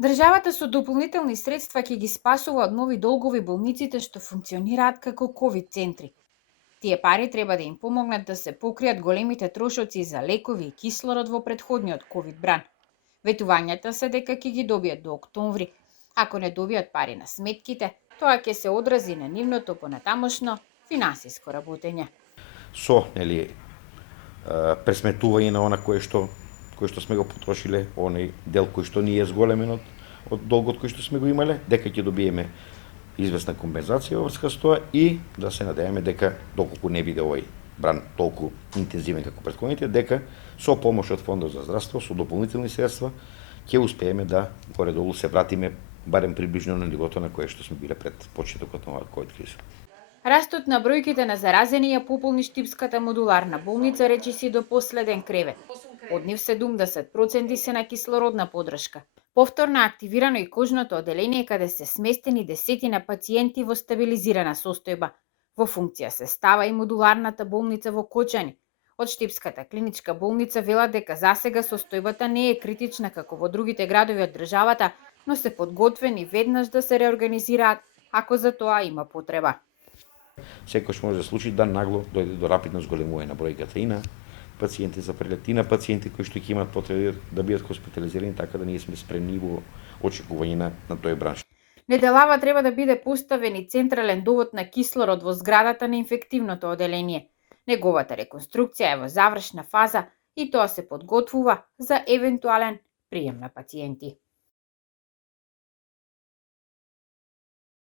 Државата со дополнителни средства ќе ги спасува од нови долгови болниците што функционираат како ковид центри. Тие пари треба да им помогнат да се покријат големите трошоци за лекови и кислород во претходниот ковид бран. Ветувањата се дека ќе ги добијат до октомври. Ако не добијат пари на сметките, тоа ќе се одрази на нивното понатамошно финансиско работење. Со пресметување на она кое што сме го потрошиле, оној дел кој што не е зголемен од долгот кој што сме го имале, дека ќе добиеме известна компензација во врска со тоа и да се надеваме дека доколку не биде овој бран толку интензивен како претходните, дека со помош од Фондот за здравство, со дополнителни средства, ќе успееме да горе-долу се вратиме барем приближно на нивото на кое што сме биле пред почетокот на оваа ковид криза. Растот на бројките на заразени ја пополни Штипската модуларна болница речиси до последен кревет. Од нив 70% се на кислородна подршка. Повторно активирано и кожното оделение каде се сместени десетина пациенти во стабилизирана состојба. Во функција се става и модуларната болница во Кочани. Од Штипската клиничка болница велат дека засега состојбата не е критична како во другите градови од државата, но се подготвени веднаш да се реорганизираат ако за тоа има потреба. Секојаш може да случи да нагло дојде до рапидно зголемување на бројката и на пациенти за прелет и на пациенти кои што ќе имаат потреба да бидат хоспитализирани, така да ние сме спремни во очекување на тој бранш. Неделава треба да биде поставен и централен довод на кислород во зградата на инфективното оделение. Неговата реконструкција е во завршна фаза и тоа се подготвува за евентуален прием на пациенти.